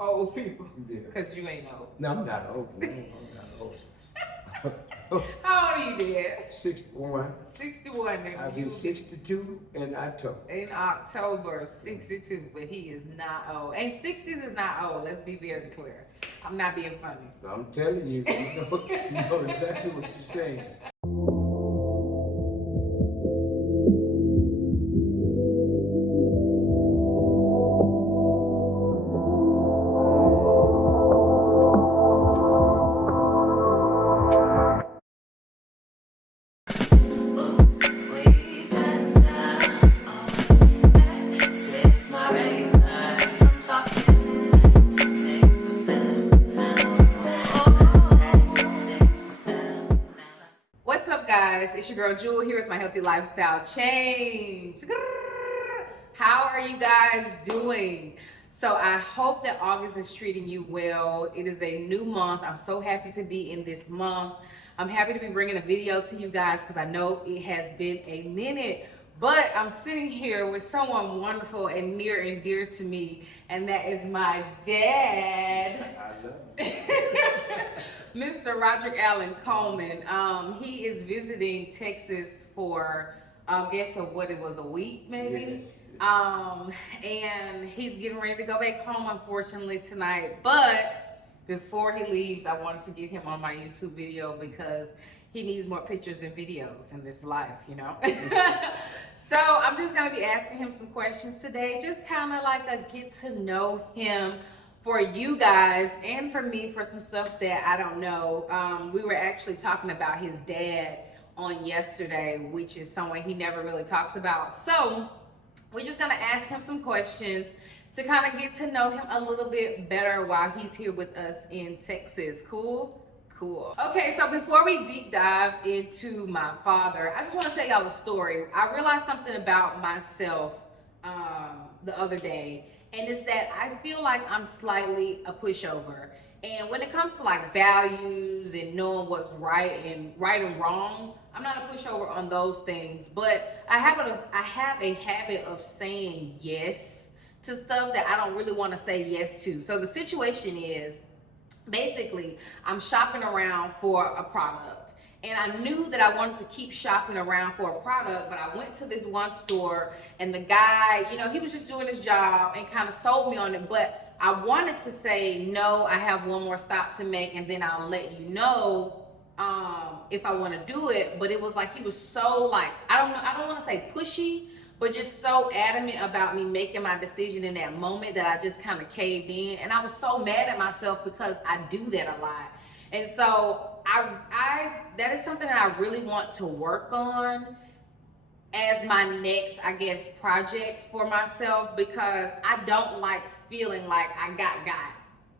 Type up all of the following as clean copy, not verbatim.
Old people. Yeah. Because you ain't old. No, I'm not old. I'm not old. How old are you, Dad? 61. 61. And I'll be 62 in October. In October, 62. But he is not old. And 60s is not old. Let's be very clear. I'm not being funny. I'm telling you, you know exactly what you're saying. What's up, guys? It's your girl Jewel here with my healthy lifestyle change. How are you guys doing? So I hope that August is treating you well. It is a new month. I'm so happy to be in this month. I'm happy to be bringing a video to you guys because I know it has been a minute, but I'm sitting here with someone wonderful and near and dear to me, and that is my dad. I love you. Mr. Roderick Allen Coleman. He is visiting Texas for, I guess, a week maybe. Yes. And he's getting ready to go back home, unfortunately, tonight. But before he leaves, I wanted to get him on my YouTube video because he needs more pictures and videos in this life, you know? So I'm just gonna be asking him some questions today, just kind of like a get to know him for you guys and for me for some stuff that I don't know. We were actually talking about his dad on yesterday, which is someone he never really talks about. So we're just gonna ask him some questions to kind of get to know him a little bit better while he's here with us in Texas. Cool? Cool. Okay, so before we deep dive into my father, I just want to tell y'all a story. I realized something about myself the other day, and it's that I feel like I'm slightly a pushover. And when it comes to like values and knowing what's right and wrong, I'm not a pushover on those things. But I have a habit of saying yes to stuff that I don't really want to say yes to. So the situation is, basically, I'm shopping around for a product. And I knew that I wanted to keep shopping around for a product, but I went to this one store and the guy, you know, he was just doing his job and kind of sold me on it. But I wanted to say, no, I have one more stop to make and then I'll let you know if I want to do it. But it was like, he was so like, I don't want to say pushy, but just so adamant about me making my decision in that moment that I just kind of caved in. And I was so mad at myself because I do that a lot. And so I that is something that I really want to work on as my next, I guess, project for myself, because I don't like feeling like I got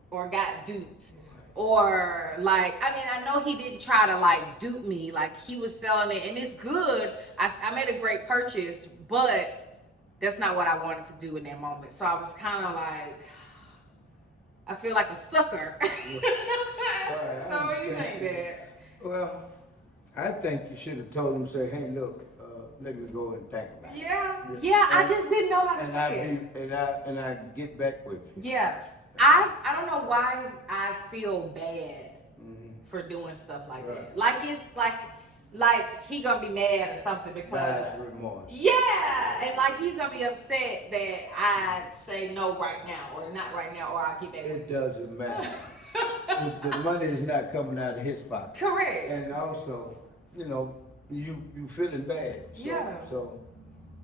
or got duped. Or like, I mean, I know he didn't try to like dupe me, like he was selling it and it's good. I made a great purchase, but that's not what I wanted to do in that moment. So I was kind of like, I feel like a sucker. Right. So what do you think, Dad? Well, I think you should have told him, say, hey, look, let me go and think about it. Yeah, I just didn't know how to say it. And I get back with you. Yeah, I don't know why I feel bad for doing stuff like that. Like it's like he gonna be mad or something because Buyer's remorse. Yeah, and like he's gonna be upset that I say no right now or not right now or I'll get back. It doesn't matter. The money is not coming out of his pocket. Correct. And also, you know, you feeling bad. So, Yeah. So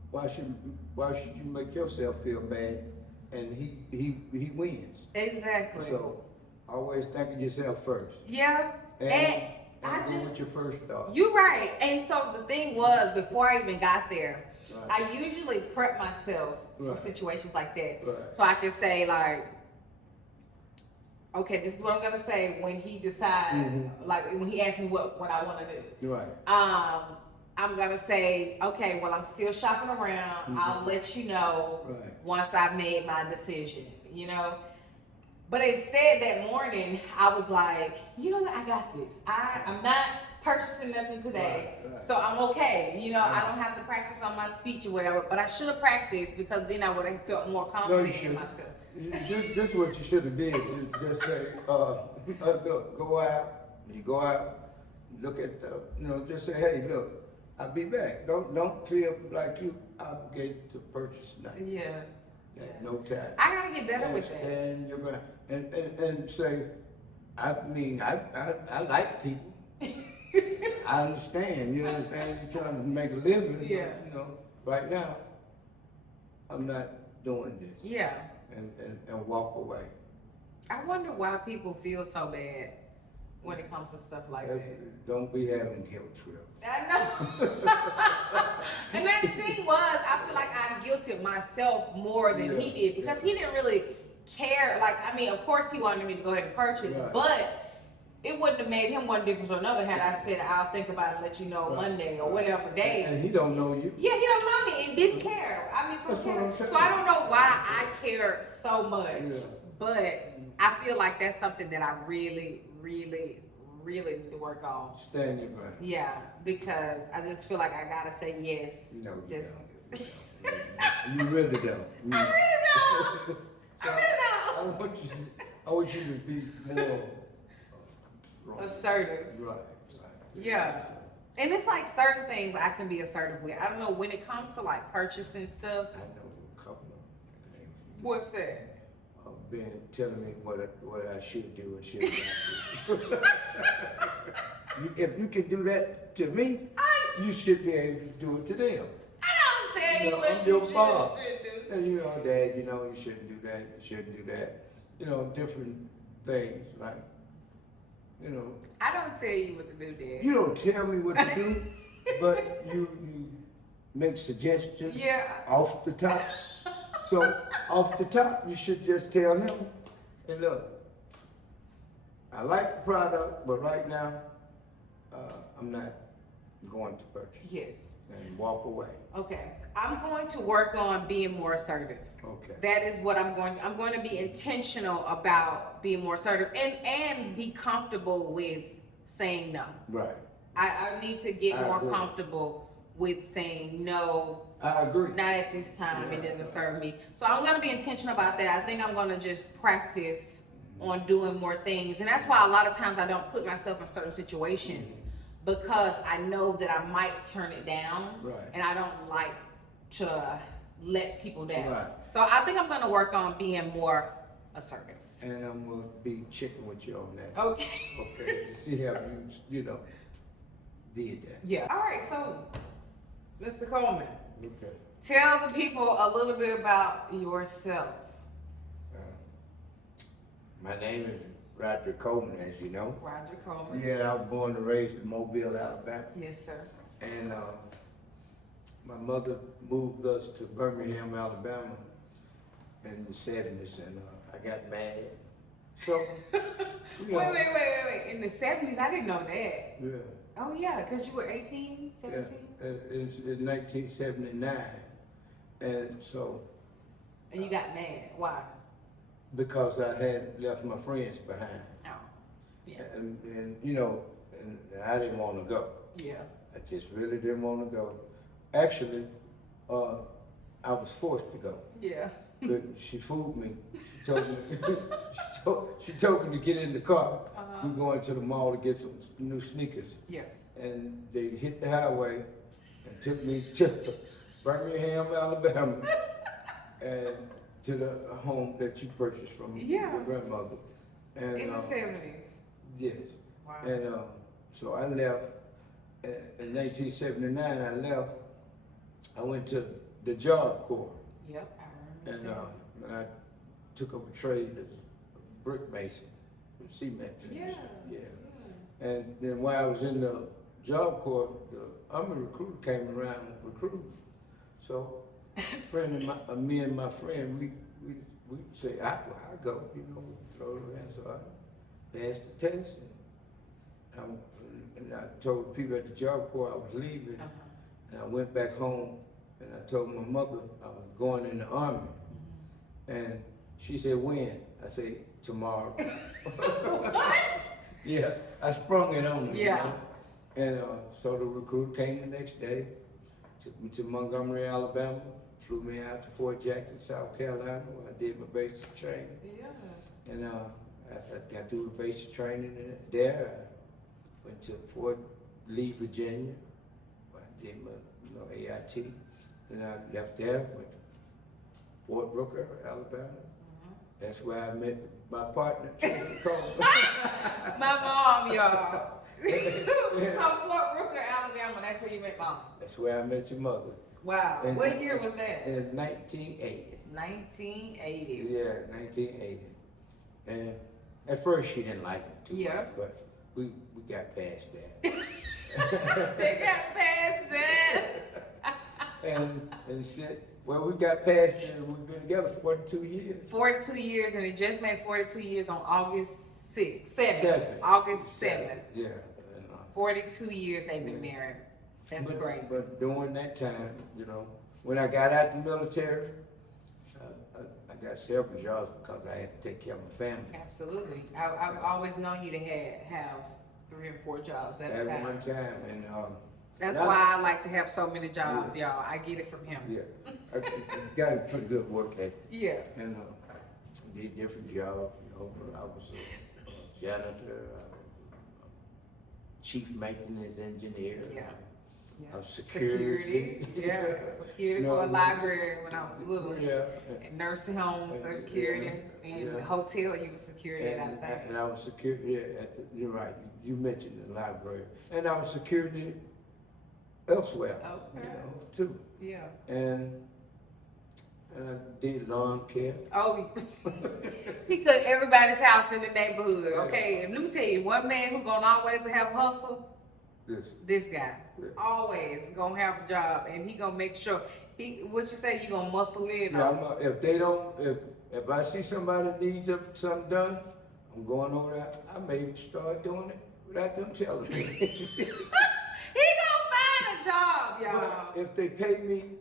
why should you make yourself feel bad? And he wins. Exactly. So always think of yourself first. Yeah. And I go just with your first thought. You're right. And so the thing was, before I even got there, I usually prep myself for situations like that. So I can say like, okay, this is what I'm gonna say when he decides, like when he asks me what I want to do. Right. I'm gonna say, okay, well, I'm still shopping around. I'll let you know once I've made my decision, you know? But instead that morning, I was like, you know what, I got this. I'm not purchasing nothing today, so I'm okay. You know, I don't have to practice on my speech or whatever, but I should have practiced because then I would have felt more confident in myself. This is what you should have did. Is just say, look, go out. You go out, look at the, just say, hey, look, I'll be back. Don't feel like you obligated to purchase nothing. Yeah. No time. I gotta get better with that. And you're gonna and say, I mean, I like people. I understand. You understand? You're trying to make a living. Yeah. Right now, I'm not doing this. Yeah. And walk away. I wonder why people feel so bad when it comes to stuff like that. Don't be having guilt trips. I know. And then the thing was, I feel like I guilted myself more than he did because he didn't really care. Like, I mean, of course he wanted me to go ahead and purchase, but it wouldn't have made him one difference or another had I said, I'll think about it and let you know Monday or whatever day. And he don't know you. Yeah, he don't know me and didn't care. I mean, so I don't know why I care so much, but I feel like that's something that I really, really, really need to work on. Stand your ground. Yeah, because I just feel like I gotta say yes. No, you just don't. You really don't. I really don't. I really don't. I want you to be more assertive. Right. Yeah. And it's like certain things I can be assertive with. I don't know when it comes to like purchasing stuff. I know a couple of things. What's that? Been telling me what I should do and should not do. If you can do that to me, you should be able to do it to them. I don't tell you what I'm you your boss. should do. And Dad, you shouldn't do that, you shouldn't do that. Different things like, I don't tell you what to do, Dad. You don't tell me what to do, but you make suggestions off the top. So off the top, you should just tell him, and look, I like the product, but right now, I'm not going to purchase. Yes. And walk away. Okay. I'm going to work on being more assertive. Okay. That is what I'm going to be intentional about being more assertive and be comfortable with saying no. Right. I need to get more comfortable with saying no. I agree. Not at this time. It doesn't serve me. So I'm going to be intentional about that. I think I'm going to just practice on doing more things. And that's why a lot of times I don't put myself in certain situations because I know that I might turn it down. Right. And I don't like to let people down. Right. So I think I'm going to work on being more assertive. And I'm going to be checking with you on that. Okay. Okay. See how you did that. Yeah. All right. So, Mr. Coleman. Okay. Tell the people a little bit about yourself. My name is Roger Coleman, as you know. Roger Coleman. Yeah, I was born and raised in Mobile, Alabama. Yes, sir. And my mother moved us to Birmingham, Alabama in the 70s, and I got married. So, Wait. In the 70s, I didn't know that. Yeah. Oh, yeah, because you were 18, 17? Yeah, it's in 1979. And so. And you got mad. Why? Because I had left my friends behind. Oh, yeah. And and I didn't want to go. Yeah. I just really didn't want to go. Actually, I was forced to go. Yeah. But she fooled me. She told me, she told me to get in the car. We're going to the mall to get some new sneakers. Yeah. And they hit the highway and took me to Birmingham, Alabama, and to the home that you purchased from your grandmother. And, in the 70s? Yes. Wow. And so I left, in 1979 I left, I went to the Job Corps. Yep, I remember. And I took up a trade as a brick mason, cement finisher. Yeah. And then while I was in the Job Corps, the Army recruiter came around recruiting. So me and my friend, we say, I go, throw it around. So I passed the test, and I told the people at the Job Corps I was leaving, and I went back home, and I told my mother I was going in the Army, and she said, when? I said, tomorrow. What? Yeah, I sprung it on her. Yeah. And so the recruit came the next day, took me to Montgomery, Alabama, flew me out to Fort Jackson, South Carolina, where I did my basic training. Yeah. And after I got through the basic training there, I went to Fort Lee, Virginia, where I did my AIT. Then I left there, went to Fort Brooker, Alabama. That's where I met my partner, Tracy Cole. My mom, y'all. So Fort Brooker, Alabama, that's where you met mom. That's where I met your mother. Wow. What year was that? In 1980. 1980. Yeah, 1980. And at first she didn't like it too much, but we got past that. They got past that. and shit. Well, we got past it. We've been together 42 years. 42 years, and it just made 42 years on August 7th. 7th. August 7th. Yeah. 42 years they've been married. That's crazy. But during that time, you know, when I got out the military, I got several jobs because I had to take care of my family. Absolutely. I've always known you to have 3 and 4 jobs at a time. At one time. And that's why I like to have so many jobs, y'all. I get it from him. Yeah. I got a pretty good work ethic. Yeah. And did different jobs, you know. I was a janitor, chief maintenance engineer. Yeah. Security. Yeah. Security for a library when I was little. Yeah. And nursing home security. And hotel, you were security at that time. And I was security you're right, you mentioned the library. And I was security elsewhere, you know, too. Yeah. And I did lawn care. Oh, he cooked everybody's house in the neighborhood. Okay, and let me tell you, one man who gonna always have a hustle. This guy, always gonna have a job, and he gonna make sure what you say, you gonna muscle in. Yeah, if they don't, if I see somebody needs something done, I'm going over there. I may start doing it without them telling me. He gonna find a job, y'all. But if they pay me,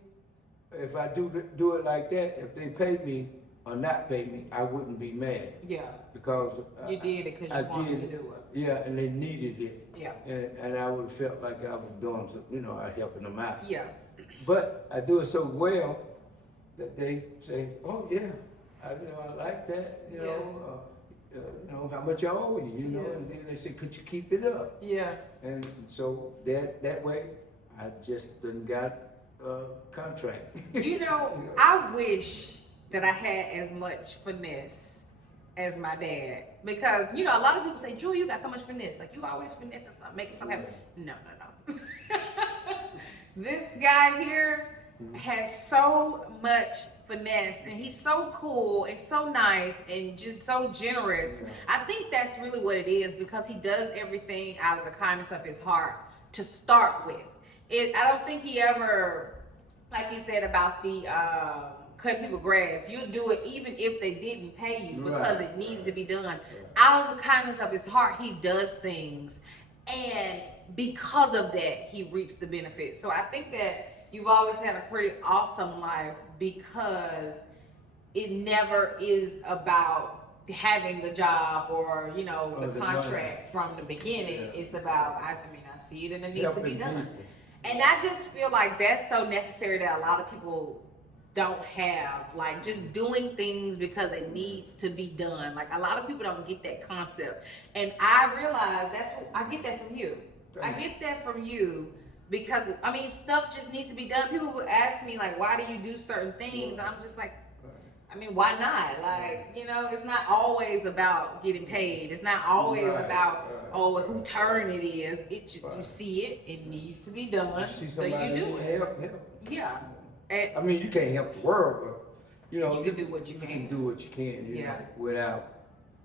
if I do it like that, if they pay me or not pay me, I wouldn't be mad. Yeah. Because you did it because you wanted to do it. Yeah, and they needed it. Yeah. And I would have felt like I was doing some, you know, helping them out. Yeah. But I do it so well that they say, "Oh yeah, I like that. You know, how much I owe you. You know." And then they say, "Could you keep it up?" Yeah. And so that way, I just done got a contract. You know, I wish that I had as much finesse as my dad, because you know a lot of people say, "Jewel, you got so much finesse. Like you always finesse something, making something happen." No. This guy here has so much finesse, and he's so cool and so nice and just so generous. I think that's really what it is, because he does everything out of the kindness of his heart to start with. I don't think he ever, like you said about the cut people grass, you'll do it even if they didn't pay you, because it needed to be done. Out of the kindness of his heart, he does things, and because of that, he reaps the benefits. So I think that you've always had a pretty awesome life, because it never is about having the job or, you know, the contract from the beginning. Yeah. It's about, I see it and it needs to be done. And I just feel like that's so necessary that a lot of people don't have, like just doing things because it needs to be done. Like a lot of people don't get that concept. And I realize I get that from you. I get that from you because, stuff just needs to be done. People will ask me, like, why do you do certain things? And I'm just like, why not? Like, you know, it's not always about getting paid. It's not always about, who turn it is. You see it needs to be done, so you do it. Help. Yeah. You can't help the world, but, you know, you can do what you can. You can do what you can, you know, without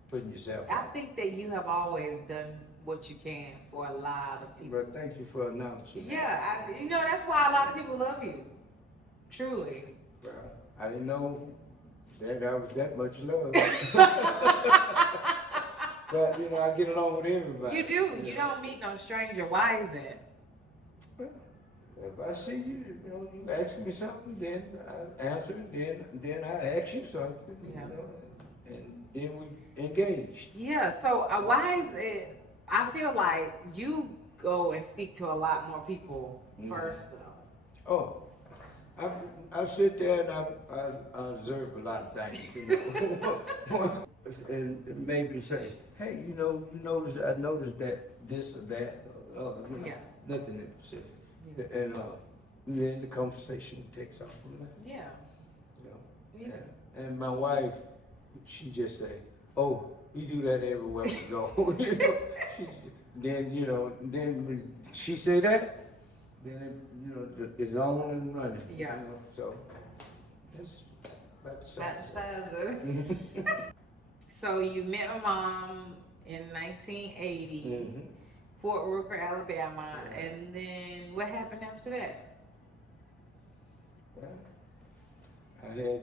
putting yourself I think that you have always done what you can for a lot of people. But thank you for announcing. Yeah, that's why a lot of people love you. Truly. Well, I didn't know that I was that much love. But, you know, I get along with everybody. You do. You don't meet no stranger. Why is it? Well, if I see you, you know, you ask me something, then I answer it, then I ask you something, you know, and then we engage. Yeah, so why is it, I feel like you go and speak to a lot more people first, though. Oh, I sit there and I observe a lot of things, you know. And maybe say, hey, you know, I noticed that this or that or the other, you know, Yeah. nothing in specific. Yeah. And then the conversation takes off from there. Yeah. You know. Yeah. And my wife, she just say, oh, we do that everywhere we go. You know, then when she say that, then it's on and running. Yeah. You know, so that's about the That size. says it. So you met my mom in 1980, Mm-hmm. Fort Rupert, Alabama, Yeah. and then what happened after that? Well, I had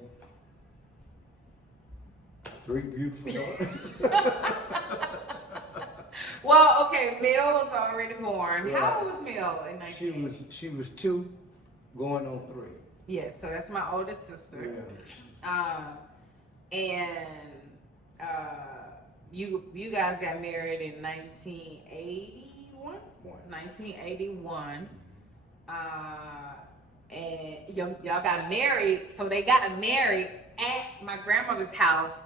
3 beautiful daughters. Well, okay, Mel was already born. How Right. old was Mel in 1980? She was 2, going on 3. Yeah, so that's my oldest sister. Yeah. And you guys got married in 1981. 1981. And y'all got married. So they got married at my grandmother's house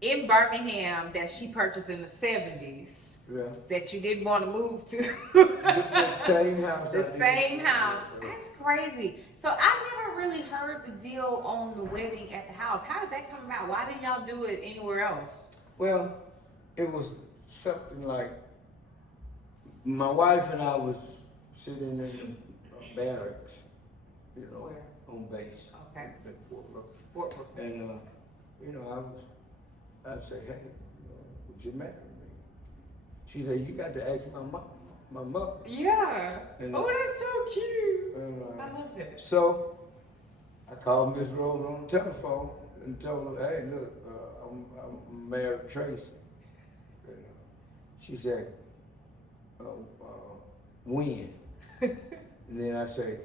in Birmingham that she purchased in the 70s. Yeah. That you didn't want to move to. The same house. The same house. That's crazy. So I never really heard the deal on the wedding at the house. How did that come about? Why didn't y'all do it anywhere else? Well, it was something like my wife and I was sitting in the barracks, you know, Where? on base. Okay. At Fort Brooke. Fort Brooke. And I'd say, hey, would you marry me? She said, you got to ask my mother. Yeah. And, Oh, that's so cute. And, I love it. So I called Miss Rose on the telephone and told her, hey, look, I'm married to Tracy. And, she said, when? And then I say,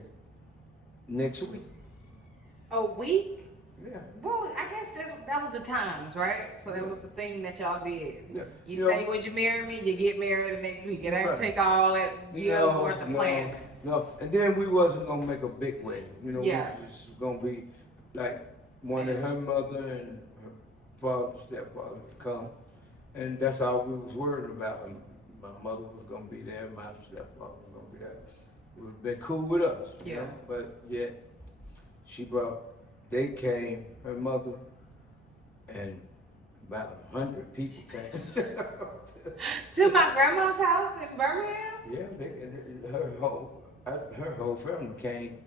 next week. A week? Yeah. Well, I guess that was the times, right? So that was the thing that y'all did. Yeah. You say, would you marry me? You get married the next week. It ain't take all that years worth of planning. No, and then we wasn't gonna make a big wedding. You know, Yeah. it was gonna be like one of her mother and her father, stepfather would come, and that's all we was worried about. And my mother was gonna be there, my stepfather was gonna be there. It would have been cool with us. You Yeah. know? But yet, they came, her mother, and about 100 people came. To my grandma's house in Birmingham? Yeah, her whole family came,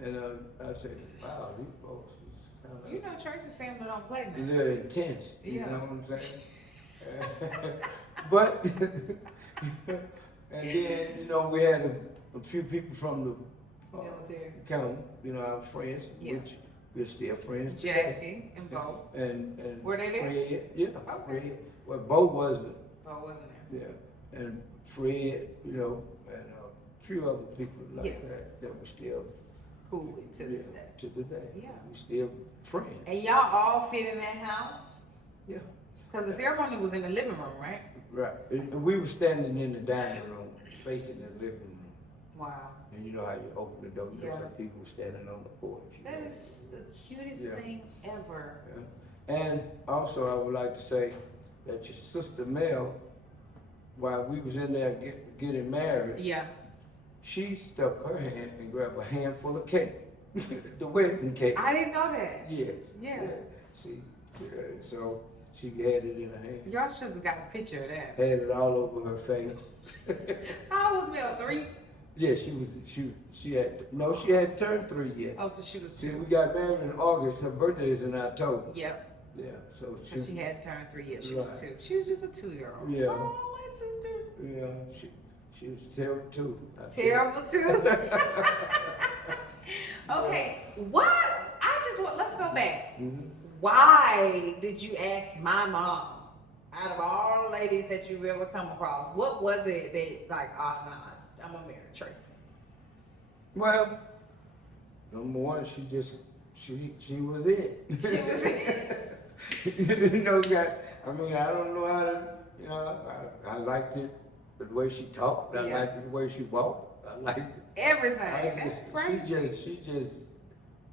and I said, wow, these folks is kind of You know Tracy family don't play a now. little intense, you Yeah. know what I'm saying? But, and then, we had a few people from the Military. county, our friends, Yeah. which we're still friends. Jackie and Bo. And Were they there? Fred, yeah, Okay. Fred. Well, Bo wasn't. Bo wasn't there. Yeah, and Fred, and a few other people like Yeah. that were still Cool with to this day. to the day. Yeah. We still friends. And y'all all fit in that house? Yeah. Because the ceremony was in the living room, right? Right. And we were standing in the dining room, facing the living room. Wow. And you know how you open the door, Yeah. some people standing on the porch. That is the cutest Yeah. thing ever. Yeah. And also, I would like to say that your sister Mel, while we was in there getting married, Yeah. she stuck her hand and grabbed a handful of cake, the wedding cake. I didn't know that. Yes. Yeah. See, so she had it in her hand, Y'all should have got a picture of that. had it all over her face. How old was Mel? 3? Yeah, she hadn't turned 3 yet. Oh, so she was See, 2. we got married in August. Her birthday is in October. Yep. Yeah, so So she hadn't turned 3 yet. She was Right. 2. She was just a 2-year-old. Yeah. Oh, my sister. Yeah, she was terrible too. Terrible too. Okay, let's go back. Mhm. Why did you ask my mom, out of all the ladies that you've ever come across, what was it that, like, oh, nah, I'm gonna marry Tracy? Well, number one, she was it. She was I don't know how to, I liked it, the way she talked, I Yeah. liked it the way she walked, I liked it. everything. That's crazy.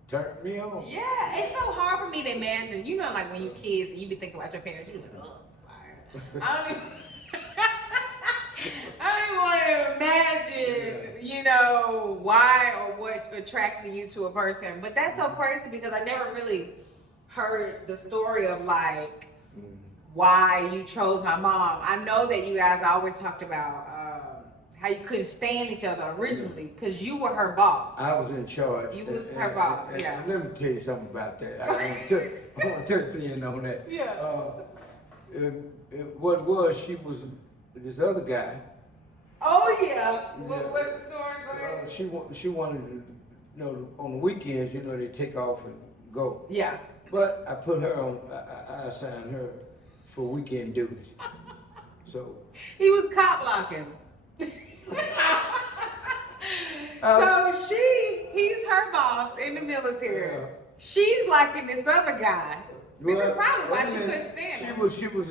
turned me on. Yeah, it's so hard for me to imagine. You know, like when you kids and you be thinking about your parents, you be like, oh, I don't even, I don't even want to imagine, you know, why or what attracted you to a person. But that's so crazy because I never really heard the story of like why you chose my mom. I know that you guys always talked about how you couldn't stand each other originally because you were her boss. I was in charge. You was her boss, yeah. And let me tell you something about that. I want to tell you on that. Yeah. What was, she was this other guy. Oh yeah. What's the story? Go ahead. She wanted to, you know, on the weekends, you know, they take off and go. Yeah. But I put her on. I assigned her for weekend duties. So He was cop blocking. So he's her boss in the military. She's liking this other guy. This is probably why she couldn't stand him. She was.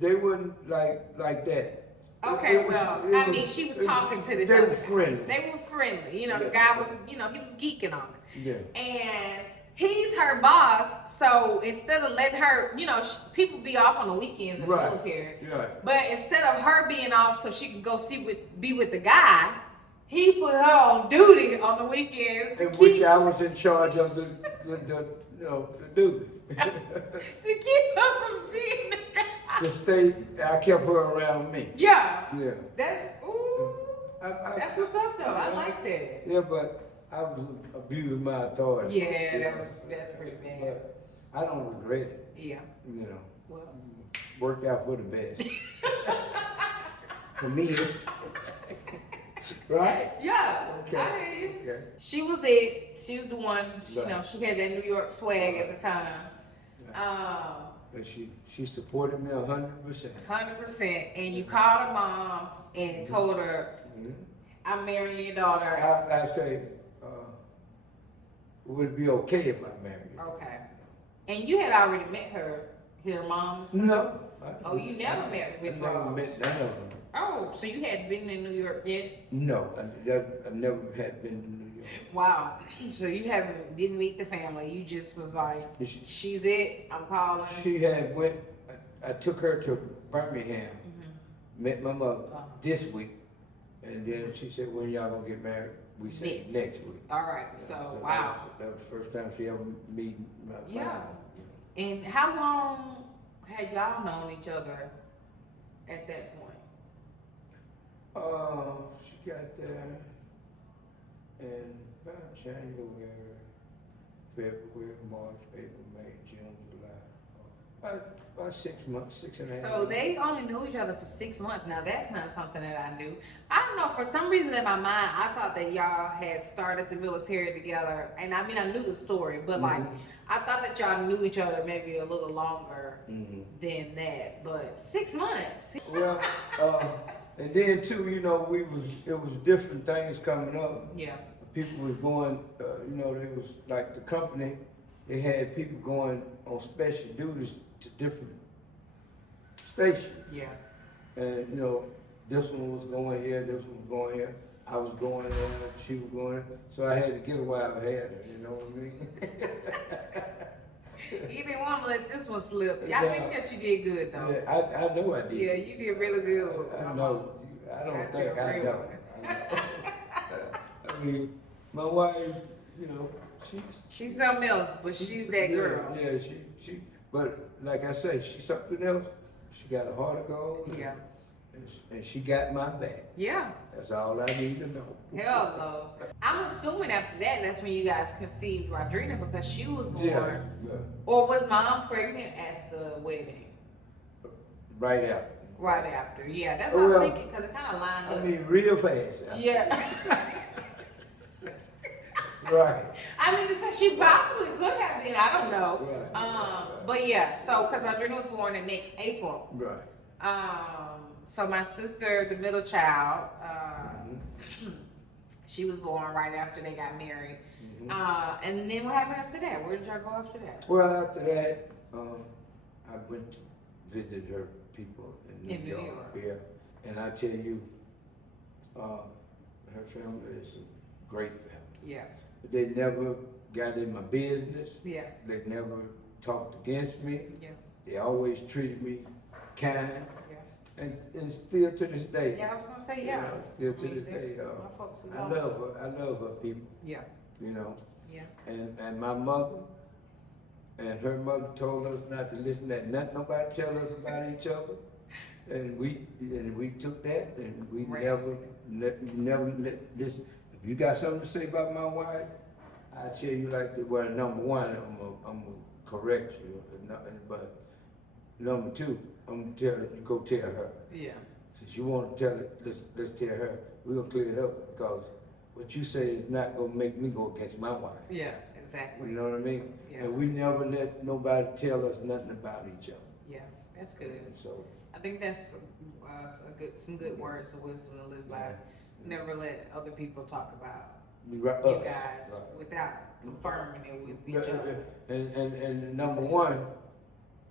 They wouldn't like that. Okay, I mean, she was talking to this other guy. Friendly. They were friendly. You know, the guy was, you know, he was geeking on it. Yeah. And he's her boss, so instead of letting her, you know, people be off on the weekends in the military. Right. But instead of her being off so she could go be with the guy, he put her on duty on the weekends In which I was in charge of the duty. to keep her from seeing the guy. To stay, I kept her around me. Yeah. Yeah. That's that's what's up though. I like that. Yeah, but I was abusing my authority. Yeah, that's pretty bad. But I don't regret it. Yeah. You know. Well. Worked out for the best. For me. Right? Yeah. Okay. I hear you. Okay. She was it. She was the one. You Right. know, she had that New York swag at the time. And she supported me 100%. 100%. And you called her mom and told her, I'm marrying your daughter. I say, would it be okay if I married you? Okay. And you had already met her mom? No. Oh, you never met Miss never Rose? met none of them. Oh, so you hadn't been in New York yet? No, I never had been to New York. Wow. So you didn't meet the family. You just was like, she's it. I'm calling. She had I took her to Birmingham, met my mother this week, and then she said, when y'all gonna get married? We said next week. All right. So wow. That was the first time she ever meet my family. Yeah. And how long had y'all known each other at that point? She got there in about January, February, March, April, May, June, July. About 6 months, 6.5 So months. they only knew each other for 6 months. Now that's not something that I knew. I don't know, for some reason in my mind, I thought that y'all had started the military together. And I mean, I knew the story, but like, I thought that y'all knew each other maybe a little longer than that. But 6 months. Well, and then too, you know, it was different things coming up. Yeah. People was going, you know, they was like the company, they had people going on special duties to different stations. Yeah. And, you know, this one was going here, this one was going here. I was going there, she was going there. So I had to get a while I had her, you know what I mean? You didn't want to let this one slip. I think that you did good though. Yeah, I know I did. Yeah, you did really good. I know. I don't think I know. I mean, my wife, you know, she's something else, but she's that girl. Yeah, she. But like I say, she's something else. She got a heart of gold. Yeah. And she got my back. Yeah. That's all I need to know. Hell no. I'm assuming after that's when you guys conceived Rodrina because she was born. Yeah. Or was mom pregnant at the wedding? Right after. Right after. Yeah, that's what I was thinking because it kind of lined up. I mean, real fast. Yeah. Right. I mean, because she possibly could have been. I don't know. Right. But yeah, so because Rodrina was born in next April. Right. So my sister, the middle child, she was born right after they got married. And then what happened after that? Where did y'all go after that? Well, after that, I went to visit her people in New York. Yeah. And I tell you, her family is a great family. Yeah. They never got in my business. Yeah. They never talked against me. Yeah. They always treated me kind. Yeah. And still to this day. Yeah, I was gonna say You yeah. know, still I to mean, this day. my folks is I awesome. love her. I love her people. Yeah. You know. Yeah. And my mother and her mother told us not to listen to nothing nobody tell us about each other. And we took that and we Right. never let this. If you got something to say about my wife, I tell you like that. Well, number one, I'm gonna correct you, but number two, I'm gonna tell you go tell her. Yeah. Since you want to tell it, let's tell her. We're gonna clear it up because what you say is not gonna make me go against my wife. Yeah, exactly. You know what I mean? Yeah. And we never let nobody tell us nothing about each other. Yeah, that's good. And so I think that's some good words of wisdom to live by. Yeah. Never let other people talk about you you guys without confirming it with each other. And number one,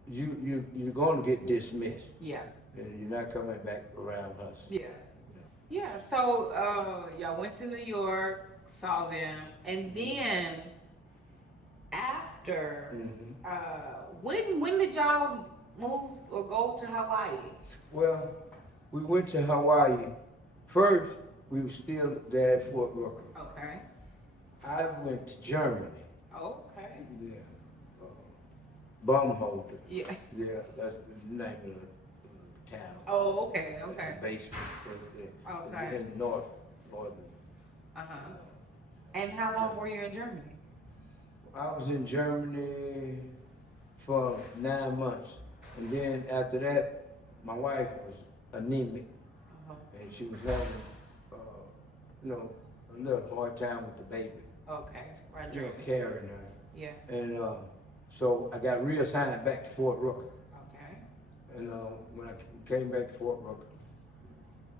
you're going to get dismissed, Yeah, and you're not coming back around us. yeah, yeah. So y'all went to New York, saw them, and then after, when did y'all move or go to Hawaii? Well, we went to Hawaii. First, we were still there at Fort Rucker. Okay. I went to Germany. Okay. Yeah. Bumholder. Yeah. Yeah, that's the name of the town. Oh, okay, okay. Basement. Okay. In northern. Uh-huh. And how long were you in Germany? I was in Germany for 9 months. And then after that, my wife was anemic. Uh-huh. And she was having, a little hard time with the baby. Okay, right. You know, carrying her. Yeah. And so I got reassigned back to Fort Rucker. Okay. And when I came back to Fort Rucker,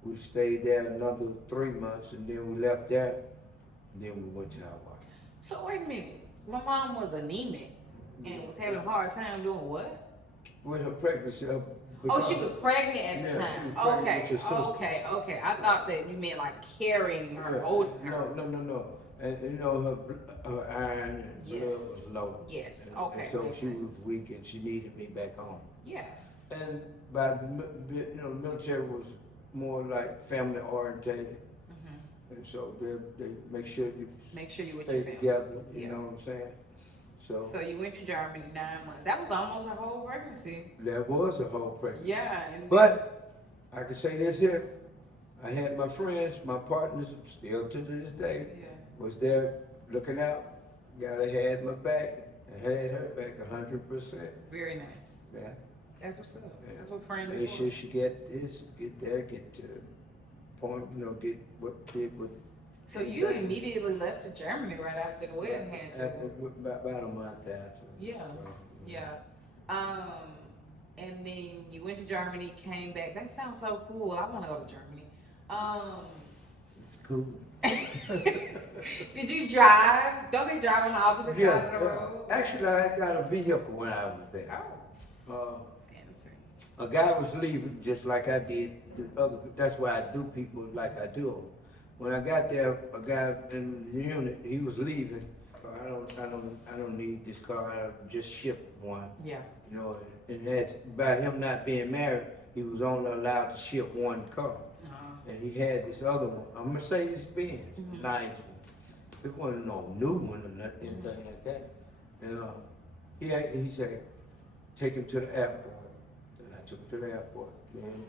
we stayed there another 3 months, and then we left there, and then we went to Hawaii. So wait a minute. My mom was anemic and was having a hard time doing what? With her pregnancy. Oh, she was pregnant at Yeah, the she time. was pregnant Okay, with your sister. okay. I thought that you meant like carrying her, holding her. No. And her iron and blood Yes. was low. Yes, And- okay, And so makes she sense. was weak and she needed me back home. Yeah. And the military was more like family orientated. Mhm. And so they make sure you Make sure you with stay your family. together, you Yeah. know what I'm saying? So you went to Germany 9 months. That was almost a whole pregnancy. There was a whole pregnancy. Yeah. And But I can say this here, I had my friends, my partners, still to this day, yeah. was there looking out, had my back, and had her back 100%. Very nice. Yeah. That's what's up. That's what friends Make are sure for. she get this, get there, get to the point, get what did what. So you immediately left to Germany right after the wedding had to. About a month after. Yeah. Yeah. And then you went to Germany, came back. That sounds so cool. I want to go to Germany. It's cool. Did you drive? Don't they drive on the opposite side of the road? Actually, I got a vehicle when I was there. Oh, fancy. A guy was leaving just like I did the other. That's why I do people like I do 'em. When I got there, a guy in the unit, he was leaving. So I don't need this car. I just shipped one. Yeah. You know, and that's by him not being married, he was only allowed to ship one car. And he had this other one, a Mercedes Benz, nice one. It wasn't no new one or nothing, anything like that. And he said, take him to the airport. And I took him to the airport. And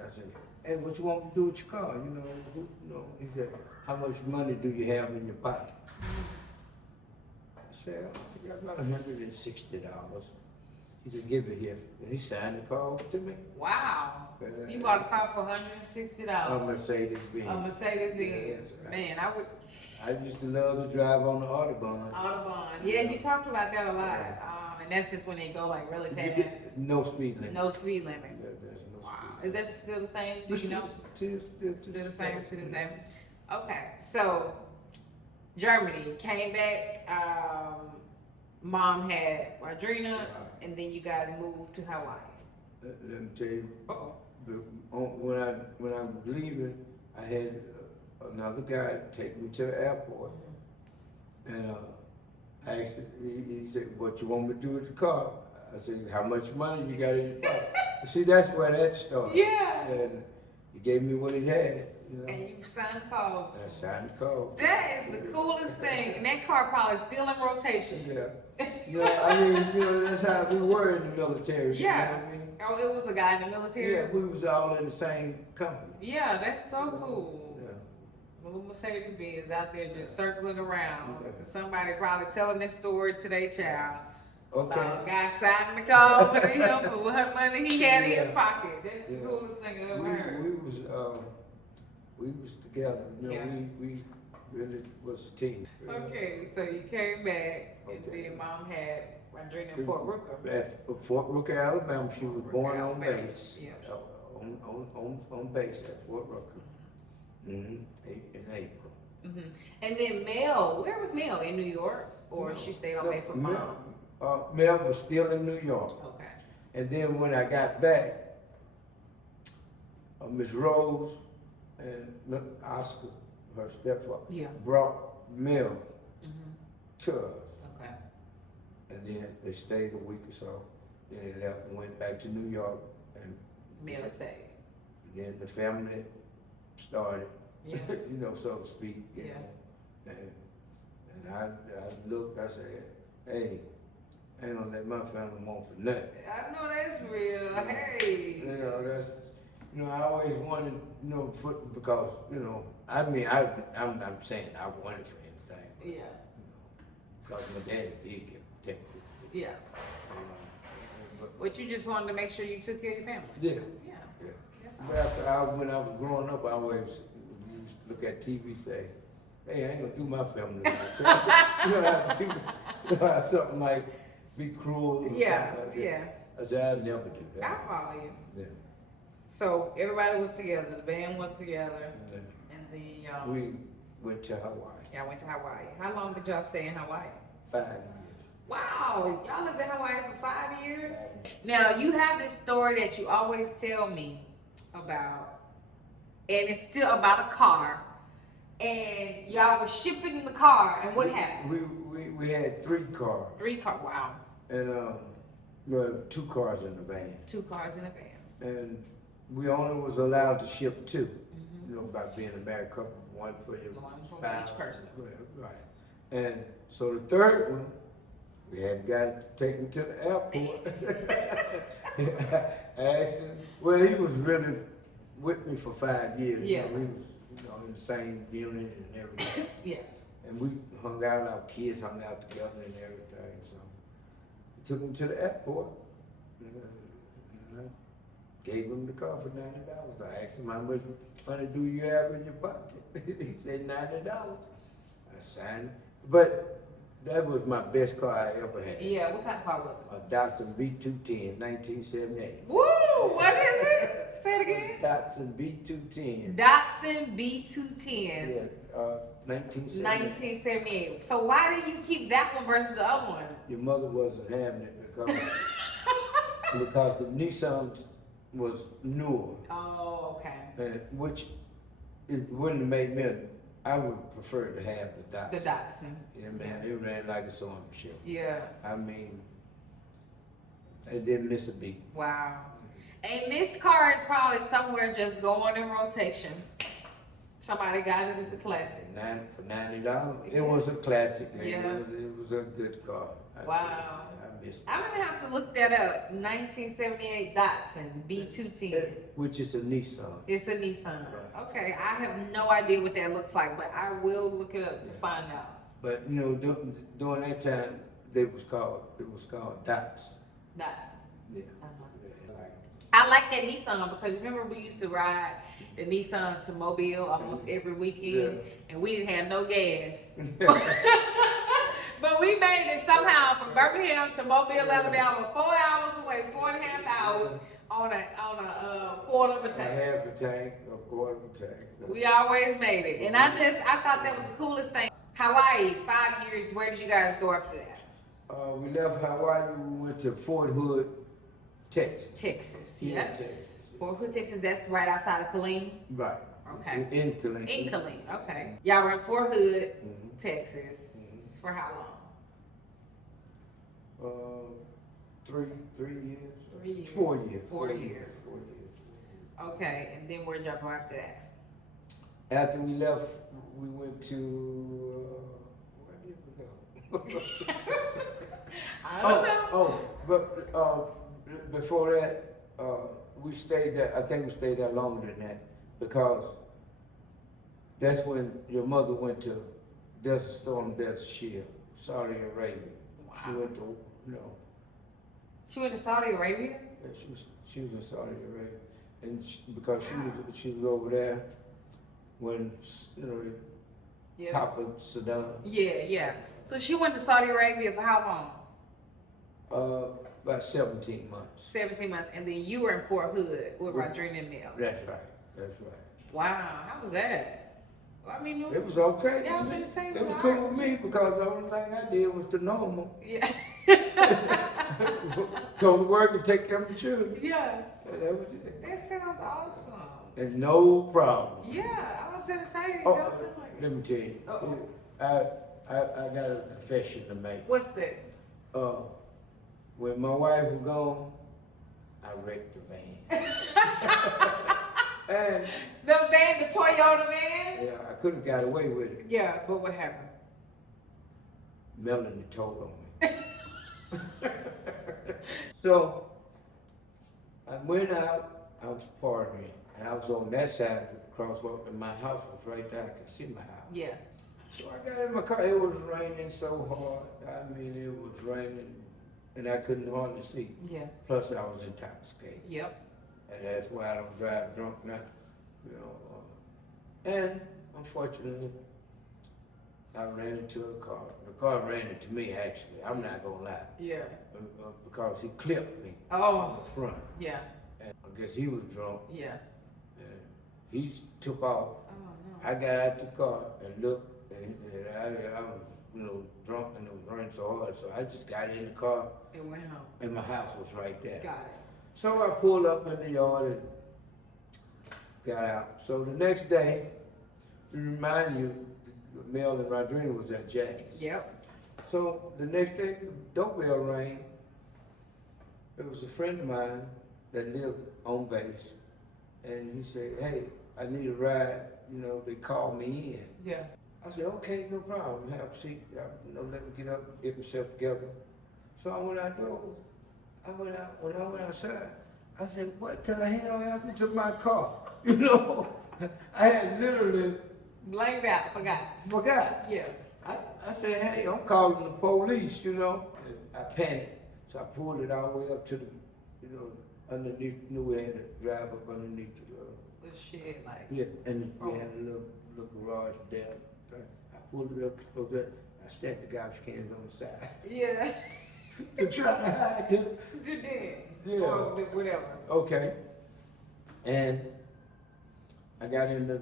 I said, hey, what you want me to do with your car? He said, how much money do you have in your pocket? I said, I got about $160. He said, give it here. And he signed the car over to me. Wow. You bought a car for $160. A Mercedes Benz. A Mercedes Benz. Yes. Man, I would. I used to love to drive on the Autobahn. Audubon. Yeah, you talked about that a lot. And that's just when they go like really fast. No speed limit. No speed limit. Yeah, there's no Wow. speed Is that still the same? Do you know? Still Still the same to this day. Okay, so Germany came back. Mom had Rodrina, and then you guys moved to Hawaii. Let me tell you, Uh-oh. when I was leaving, I had another guy take me to the airport, and I asked him, he said, what you want me to do with the car? I said, how much money you got in your pocket? See, that's where that started. Yeah. And he gave me what he had, you know. And you signed the car. I signed the car. That is the coolest thing. And that car probably still in rotation. Yeah. Yeah, I mean, you know, that's how we were in the military. Yeah. You know what I mean? Oh, it was a guy in the military? Yeah, we was all in the same company. Yeah, that's so cool. Yeah. Little Mercedes Benz out there just circling around. Yeah. Somebody probably telling this story to their child. Okay. Guy signing the car over to him for what money he had in his Yeah. pocket. That's Yeah. the coolest thing I ever heard. We was together. You know, Yeah. we really was a team. Okay, so you came back, and Okay. then mom had Andrina in Fort Rooker. At Fort Rooker, Alabama. She was Fort born Rooker, on Alabama. base. Yeah. On base at Fort Rooker. In April. And then Mel, where was Mel? In New York? Or she stayed on base with mom? Mel was still in New York. Okay. And then when I got back, Miss Rose and Oscar, her stepfather, Yeah. brought Mel to us. Okay. And then they stayed a week or so. Then they left and went back to New York. And Mel stayed. then the family started, Yeah. you know, so to speak. You Yeah. know. And I looked, I said, hey, I ain't gonna let my family want for nothing. I know that's real. Hey. You know, that's, you know, I always wanted, you know, because, you know, I mean, I'm saying I wanted for anything. But, Yeah. you know, because my daddy did get protected. Yeah. But you just wanted to make sure you took care of your family. Yeah. Yeah. Yeah. That's But when I was growing up, I always used to look at TV and say, hey, I ain't gonna do my family like that. You know how people, you know how something like be cruel or Yeah, something like that. yeah. I said, I'd never do that. I follow you. Yeah. So everybody was together. The band was together, Yeah. and the We went to Hawaii. y'all went to Hawaii. How long did y'all stay in Hawaii? 5 years. Wow, y'all lived in Hawaii for 5 years. Now you have this story that you always tell me about, and it's still about a car. And y'all were shipping the car, and what happened? We had 3 cars, 3 car. Wow. and well, 2 cars in the van, 2 cars in a van. and we only was allowed to ship 2. You know, by being a married couple, one for your One for spouse, each person. right? And so the 3rd one, we had got to take him to the airport. I asked him, well, he was really with me for 5 years. Yeah. You know, he was, you know, in the same unit and everything. Yeah. And we hung out, our kids hung out together and everything. So we took him to the airport. And I gave him the car for $90. I asked him, how much money do you have in your pocket? He said $90. I signed it. But that was my best car I ever had. Yeah. What kind of car was A Datsun B210, 1978. it? Woo! What is it? Say it again. Datsun B210. Datsun B210. Yeah, 1978. 1978. So why did you keep that one versus the other one? Your mother wasn't having it because the Nissan was newer, Oh, okay. and which it wouldn't have made me. I would prefer to have the Datsun. The Datsun. Yeah, man, it ran like a sewing machine. Yeah. I mean, it didn't miss a beat. Wow. And this car is probably somewhere just going in rotation. Somebody got it as a classic. For $90, Yeah. it was a classic. Yeah. It was a good car. Wow. I missed it. I'm gonna have to look that up. 1978 Datsun B210. Which is a Nissan. It's a Nissan. Right. Okay, I have no idea what that looks like, but I will look it up to find out. But you know, during that time, it was called Dots. Datsun. Yeah. Uh-huh. Yeah, like, I like that Nissan because remember we used to ride the Nissan to Mobile almost every weekend, and we didn't have no gas. But we made it somehow from Birmingham to Mobile, Alabama, 4 hours away, 4.5 hours on a quarter of a a tank. half a tank, a quarter of a tank. We always made it, and I thought that was the coolest thing. Hawaii, 5 years. Where did you guys go after that? We left Hawaii. We went to Fort Hood, Texas. Texas, Yeah, yes. Texas. Fort Hood, Texas. That's right outside of Killeen. Right. Okay. In Killeen. In Killeen, okay. Y'all were in Fort Hood, Mhm. Texas, for how long? 3 years. 3 years. 4 years. 4 years. 4 years. Okay, and then where'd y'all go after that? After we left, we went to, where did we go? I don't know. But before that, we stayed there, I think we stayed there longer than that, because that's when your mother went to Desert Storm, Desert Shield, Saudi Arabia. Wow. She went to, you know, She went to Saudi Arabia? yeah, she was in Saudi Arabia, and because she was over there when, you know, Yeah. top of Saddam. Yeah. So she went to Saudi Arabia for how long? About 17 months. 17 months, and then you were in Fort Hood with Rodrina and Mel. That's right. Wow, how was that? Well, I mean, It was okay. Yeah, I was gonna say It was cool with me because the only thing I did was the normal. Yeah. Go to work and take care of the children. Yeah. And that was it. That sounds awesome. And no problem. Yeah, I was gonna say. Oh, That sound like let me tell you. Uh-oh. I got a confession to make. What's that? When my wife was gone, I wrecked the van. And The van, the Toyota van? yeah, I could have got away with it. Yeah, but what happened? Melanie told on me. So I went out, I was partying, and I was on that side of the crosswalk, and my house was right there. I could see my house. Yeah. So I got in my car. It was raining so hard. I mean, it was raining, and I couldn't hardly see. Yeah. Plus, I was intoxicated, Yep. and that's why I don't drive drunk now. You know. And unfortunately, I ran into a car. The car ran into me. Actually, I'm not gonna lie, Yeah. because he clipped me on Oh. the front. Yeah. And I guess he was drunk, Yeah. and he took off. Oh no. I got out the car and looked, and I was, you know, drunk and it was raining so hard, so I just got in the car, It went home. and my house was right there. Got it. So I pulled up in the yard and got out. So the next day, to remind you, Mel and Rodrina was at Jackie's. Yep. So the next day, the doorbell rang. It was a friend of mine that lived on base, and he said, "Hey, I need a ride." You know, they called me in. Yeah. I said, "Okay, no problem. Have a seat. You know, let me get up, and get myself together." So I went outdoors. When I went outside, I said, "What the hell happened to my car?" You know, I had literally Blanked out. forgot. Yeah. I said, "Hey, I'm calling the police." You know, I panicked, so I pulled it all the way up to the, you know, underneath. Knew we had to drive up underneath the. The shit, like. Yeah, and we had a little garage there. I pulled it up close there. I stacked the garbage cans on the side Yeah. to try to hide them. Did that. Yeah. Or whatever. Okay. And I got in the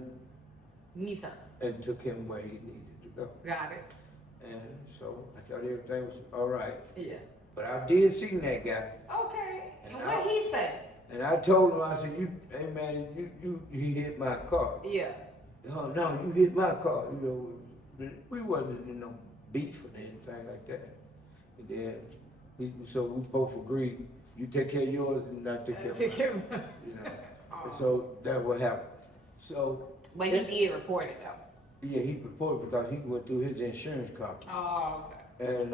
Nissan. and took him where he needed to go. Got it. And so I thought everything was all right. Yeah. But I did see that guy. Okay. And what he say? And I told him, I said, hey man, he hit my car. Yeah. Oh no, you hit my car. You know, we wasn't in no beef or anything like that. And then, so we both agreed, you take care of yours and I take care of mine. You know, and so that what happened. So. But he did report it though. Yeah, he reported because he went through his insurance company. Oh, okay. And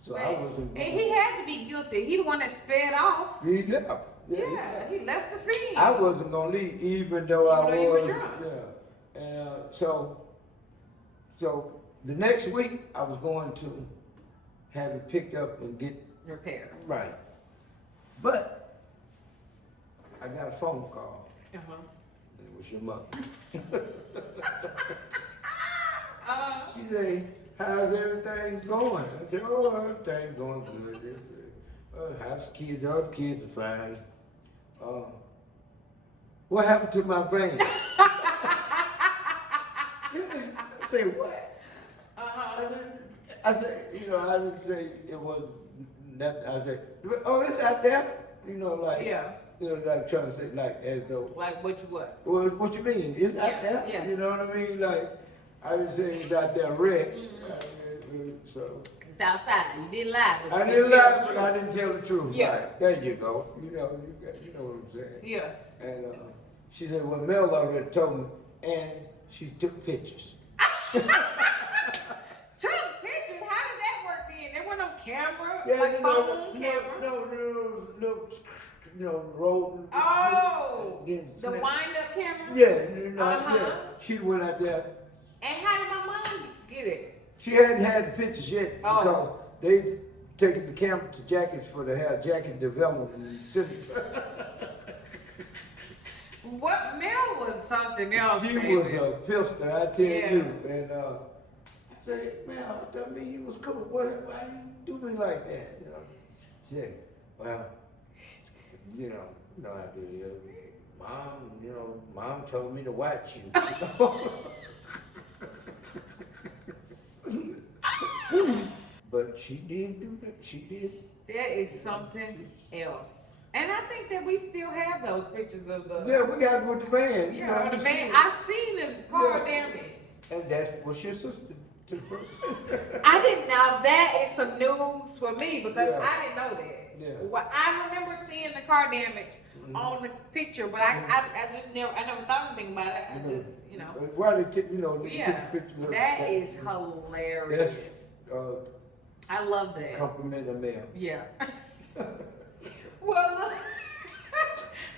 so I wasn't. And he had to be guilty. He the one that sped off. He left. Yeah, he left the scene. I wasn't gonna leave, even though You were was. drunk. Yeah. And so the next week I was going to have it picked up and get Repaired. right. But I got a phone call. Uh-huh. And it was your mother. Uh-huh. She said, "How's everything going?" I said, "Oh, everything's going good. How's the kids? All the kids are fine. What happened to my van?" I said, "What?" Uh-huh. I said, you know, I didn't say it was nothing. I said, "Oh, it's out there." You know, like, Yeah. you know, like trying to say, like, as though, Like what you what? well, what you mean? It's out Yeah, there? yeah. You know what I mean? Like, I didn't say it's out there wrecked. Mhm. So, It's outside. You didn't lie, but I you didn't tell lie, the but truth. I didn't tell the truth. Yeah. Right. There you go. You know what I'm saying. Yeah. And she said, well, Mel already told me, and she took pictures. Took pictures? How did that work then? There was no camera, Yeah, like you know, phone camera. Rolling. Oh, Then the wind-up camera. Yeah, Uh-huh. She went out there. And how did my mom get it? She hadn't had the pictures yet Oh. because they taken the camera to Jackie's for the hair. Jacket development in the city. What Mel was something else. She baby. was a pistol, I tell Yeah. you. And I said, man, I thought me you was cool. Why you do me like that? You know. She said, well, I do. Mom told me to watch you. But she did do that. She did. That is something else. And I think that we still have those pictures of the. Yeah, we got it with the van. Yeah, the van. I seen the car damage. And that's what your sister took. I didn't know that is some news for me because Yeah. I didn't know that. Yeah. Well, I remember seeing the car damage on the picture, but I just never thought anything about it. I just, Why they took, they yeah, took pictures of that is hilarious. That's I love that. compliment a man. Yeah. Well, look,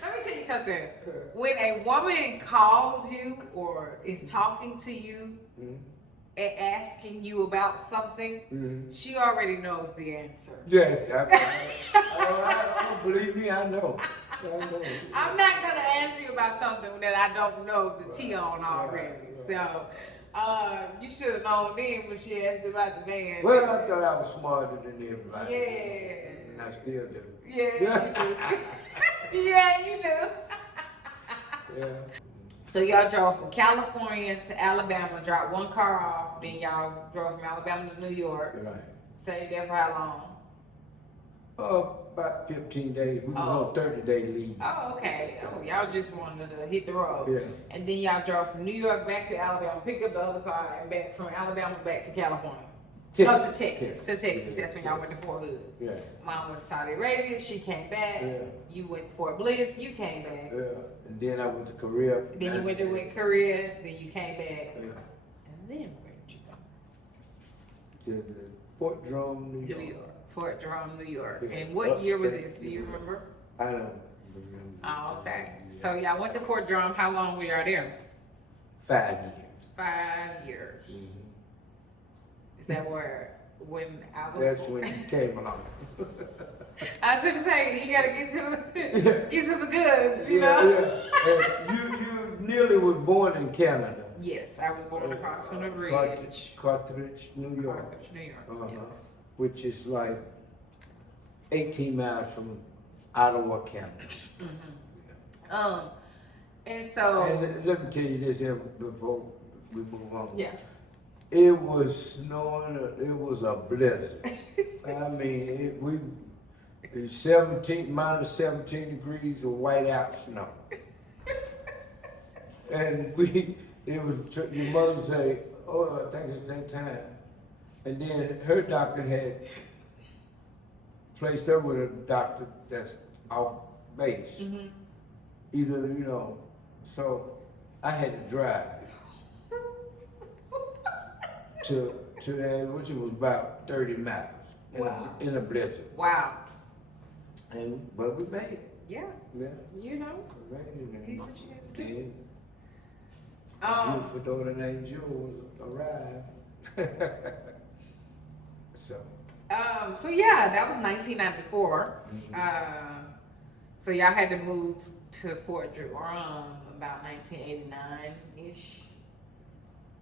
let me tell you something. When a woman calls you or is talking to you and asking you about something, she already knows the answer. Yeah, I believe me, I know. I'm not gonna ask you about something that I don't know the tea on already. So you should have known then when she asked about the van. Well, I thought I was smarter than everybody. Yeah. And I still do. Yeah, you do. Yeah, you do. Yeah. So y'all drove from California to Alabama, dropped one car off, then y'all drove from Alabama to New York. Right. Stayed there for how long? About 15 days. We was on 30-day leave. Oh, okay. Oh, y'all just wanted to hit the road. Yeah. And then y'all drove from New York back to Alabama, picked up the other car, and back from Alabama back to California. No, to Texas. To Texas. That's when y'all went to Fort Hood. Yeah. Mom went to Saudi Arabia. She came back. Yeah. You went to Fort Bliss. You came back. Yeah. And then I went to Korea. Then you went to Korea. Then you came back. Yeah. And then where did you go? To the Fort Drum, New York. New York. Fort Drum, New York. Yeah. And what year was Upstate. this? Do you remember? I don't remember. Oh, okay. So y'all went to Fort Drum. How long were y'all there? 5 years. 5 years. Is that when I was That's born? when you came along. I was gonna say you gotta get to the goods, you know. Yeah. And you nearly was born in Canada. Yes, I was born across from the bridge. Carthage, New York. Carthage, New York. Yes. Which is like 18 miles from Ottawa, Canada. And so. And let me tell you this here before we move on. Yeah. It was snowing. It was a blizzard. I mean, it's minus 17 degrees of whiteout snow. And your mother would say, oh, I think it's that time. And then her doctor had placed her with a doctor that's off base. Either, so I had to drive to that, which was about 30 miles in a blizzard. Wow. But we made it. Yeah. Yeah, You know. we made it. Did what you had to do. Then, beautiful daughter named Jules arrived. So yeah, that was 1994. So y'all had to move to Fort Drum about 1989-ish.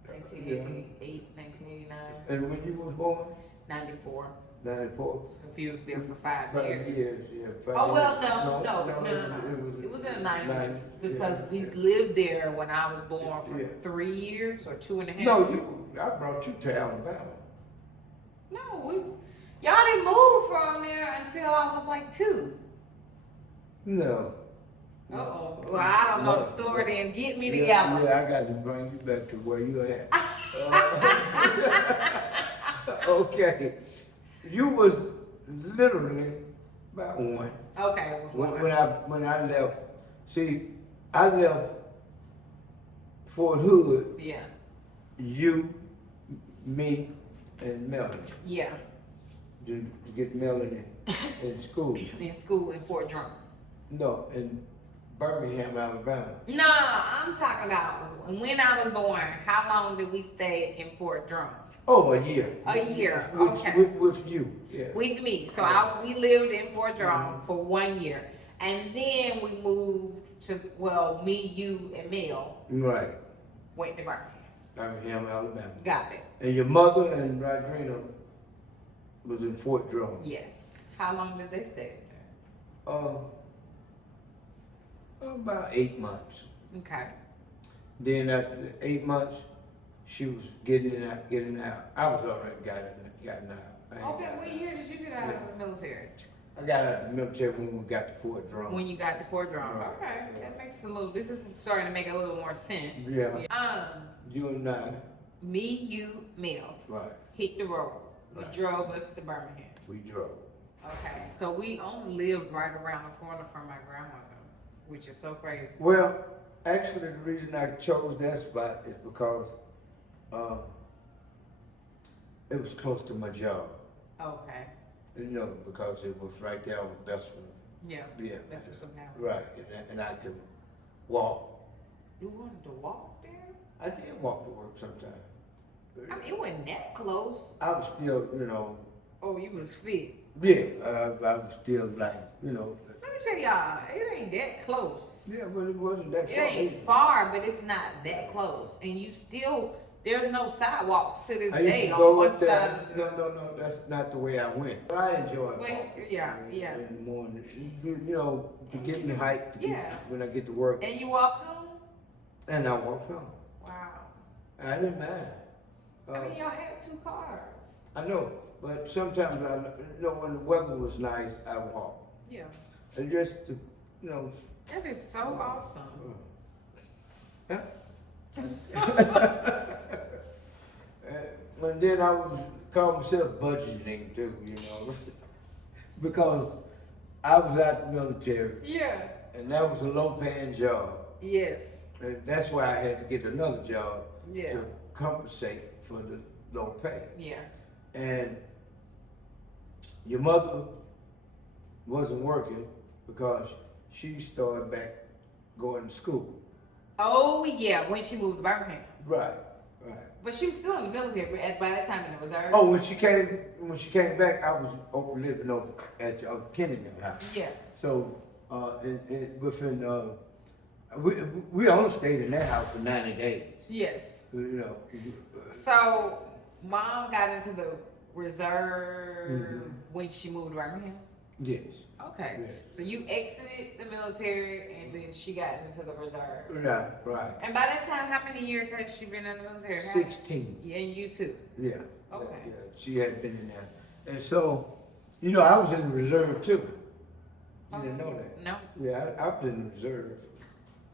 1988, 1989. And when you was born? 94. 94. Confused there for 5 5 years. years, yeah. 5 Oh well, years. no. It was in the 90s 90s, because yeah. we lived there when I was born for Yeah. 3 years or 2.5. No, I brought you to Alabama. No, y'all didn't move from there until I was like 2. No. Uh-oh. Well, I don't know the story then. Get me together. Yeah, I got to bring you back to where you at. Okay. You was literally about one. Okay, it was one. When I left, see, I left Fort Hood. Yeah. You, me, and Melanie. Yeah. To get Melanie in school. In school in Fort Drum. No, in Birmingham, Alabama. No, I'm talking about when I was born. How long did we stay in Fort Drum? Oh, a year. A year, With, okay. With you, yeah. With me. So we lived in Fort Drum for 1 year. And then we moved to, well, me, you, and Mel Right. went to Birmingham. Birmingham, Alabama. Got it. And your mother and Rodrina was in Fort Drum. Yes. How long did they stay there? About 8 months. Okay. Then after 8 months, she was getting out. I was already gotten out. Okay, what year did you get out of the military? I got out of the military when we got to Fort Drum. When you got to Fort Drum. Right. Okay. That makes this is starting to make a little more sense. Yeah. You and I. Me, you, Mel. Right. Hit the road. Right. We drove us to Birmingham. We drove. Okay. So we only lived right around the corner from my grandmother, which is so crazy. Well, actually, the reason I chose that spot is because it was close to my job. Okay. You know, because it was right there on Bestman. Yeah. Yeah. That's what's up now. Right, and I could walk. You wanted to walk there? I did walk to work sometimes. I mean, it wasn't that close. I was still, you know. Oh, you was fit. Yeah, I was still like, you know. Let me tell y'all, it ain't that close. Yeah, but it wasn't that It far. ain't far, but it's not that close. And you still, there's no sidewalks to this I used day to on go one up there. side of the... No, that's not the way I went. I enjoyed Well, walking. yeah. In the morning, you know, to get me hyped. Yeah. When I get to work. And you walked home? And I walked home. Wow. And I didn't mind. I mean, y'all had 2 cars. I know, but sometimes you know, when the weather was nice, I walked. Yeah. And just to, you know. That is so awesome. Huh? And then I would call myself budgeting too, you know, because I was out the military Yeah. and that was a low-paying job. Yes. And that's why I had to get another job Yeah. to compensate for the low pay. Yeah. And your mother wasn't working because she started back going to school. Oh, yeah, when she moved to Birmingham. Right. But she was still in the military by that time in the reserve. Oh, when she came back, I was living over at Kennedy House. Yeah. So, we only stayed in that house for 90 days. Yes. You know. So, Mom got into the reserve when she moved to Birmingham? Yes. Okay. Yeah. So you exited the military and then she got into the reserve. Right. And by that time, how many years had she been in the military? 16. Yeah, and you too. Yeah. Okay. Yeah, she had been in there. And so, you know, I was in the reserve too. You didn't know that? No. Yeah, I was in the reserve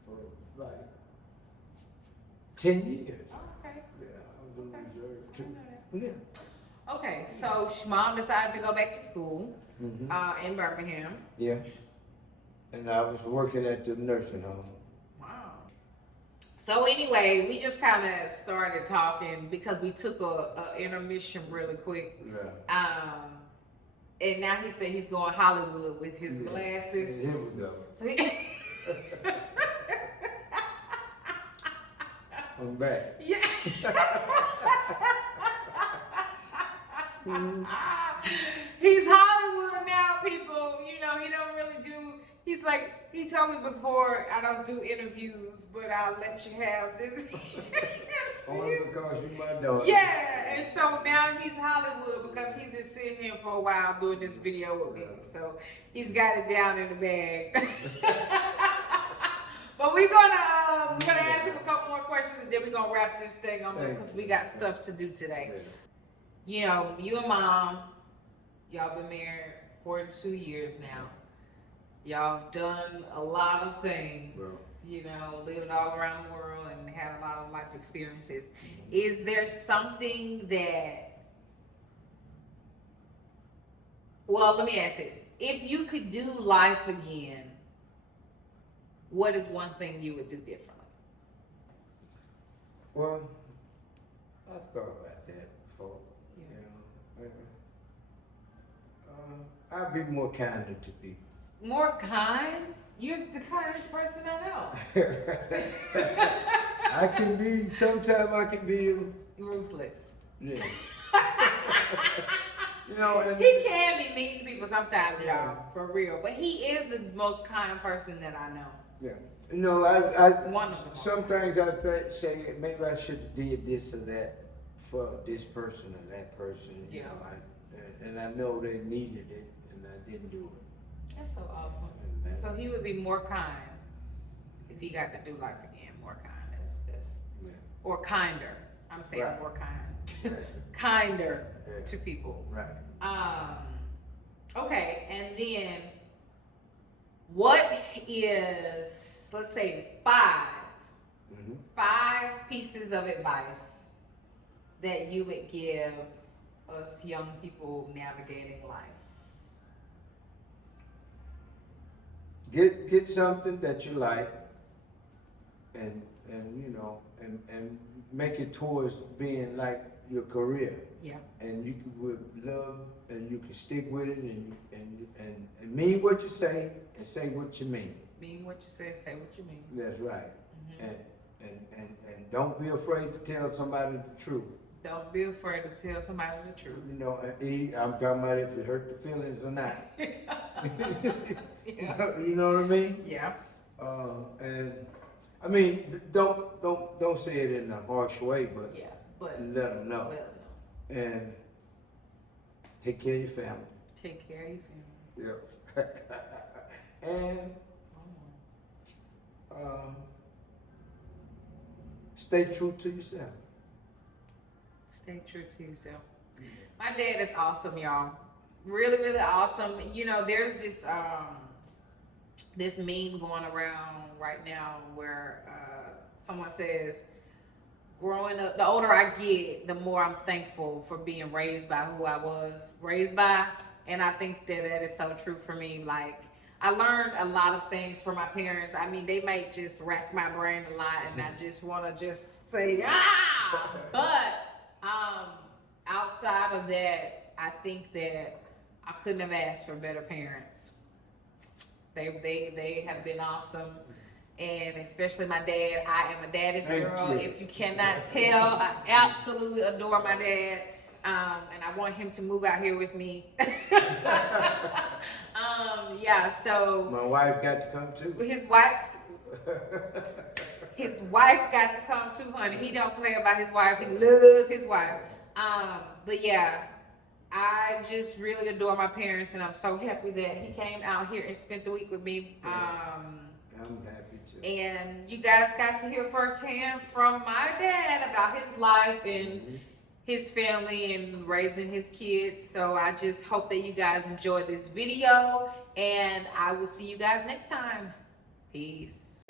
for like 10 years. Okay. Yeah, I was in the reserve I too. didn't know that. Yeah. Okay, so Mom decided to go back to school in Birmingham. Yeah. And I was working at the nursing home. Wow. So anyway, we just kind of started talking because we took a intermission really quick. Yeah. And now he said he's going Hollywood with his glasses. Here we go. So I'm back. yeah. He's Hollywood now, people. You know, he don't really do. He's like, he told me before, I don't do interviews, but I'll let you have this. Only because you my daughter. Yeah, and so now he's Hollywood because he's been sitting here for a while doing this video with me. So he's got it down in the bag. But we're gonna ask him a couple more questions and then we're gonna wrap this thing up because we got stuff to do today. Yeah. You know, you and Mom, y'all been married 42 years now. Y'all have done a lot of things, you know, lived all around the world and had a lot of life experiences. Is there something that Well, let me ask this. If you could do life again, what is one thing you would do differently? Well, I've thought about that before. Yeah. You know, I'd be more kinder to people. More kind? You're the kindest person I know. I can be, sometimes I can be, Ruthless. yeah. You know, and He can be mean to people sometimes, y'all, for real. But he is the most kind person that I know. yeah. You know, One of them. sometimes I say maybe I should have did this or that for this person or that person. You Yeah. know, and I know they needed it, and I didn't do it. That's so awesome. And So he would be more kind if he got to do life again. More kind. That's yeah. or kinder. I'm saying Right. more kind. Right. Kinder Yeah. to people. Right. Okay, and then what is, let's say, five pieces of advice that you would give us young people navigating life? Get something that you like, and you know, and make it towards being like your career. Yeah. And you would love, and you can stick with it, and mean what you say, and say what you mean. Mean what you say what you mean. That's right. Mhm. And don't be afraid to tell somebody the truth. Don't be afraid to tell somebody the truth. You know, I'm talking about if it hurt the feelings or not. Yeah. You know what I mean? Yeah. And I mean, don't say it in a harsh way, but Yeah. But let them know. let them know. And take care of your family. Take care of your family. Yep. And stay true to yourself. Stay true to yourself. My dad is awesome, y'all. Really, really awesome. You know, there's this this meme going around right now where someone says, growing up, the older I get, the more I'm thankful for being raised by who I was raised by. And I think that that is so true for me. Like, I learned a lot of things from my parents. I mean, they might just rack my brain a lot, and I just want to just say, ah! But outside of that, I think that I couldn't have asked for better parents. They have been awesome. And especially my dad. I am a daddy's girl. If you cannot tell, I absolutely adore my dad. And I want him to move out here with me. Yeah, so My wife got to come too. his wife got to come too, honey. He don't play about his wife. He loves his wife. But yeah, I just really adore my parents, and I'm so happy that he came out here and spent the week with me. I'm happy too. And you guys got to hear firsthand from my dad about his life and his family and raising his kids. So I just hope that you guys enjoyed this video, and I will see you guys next time. Peace.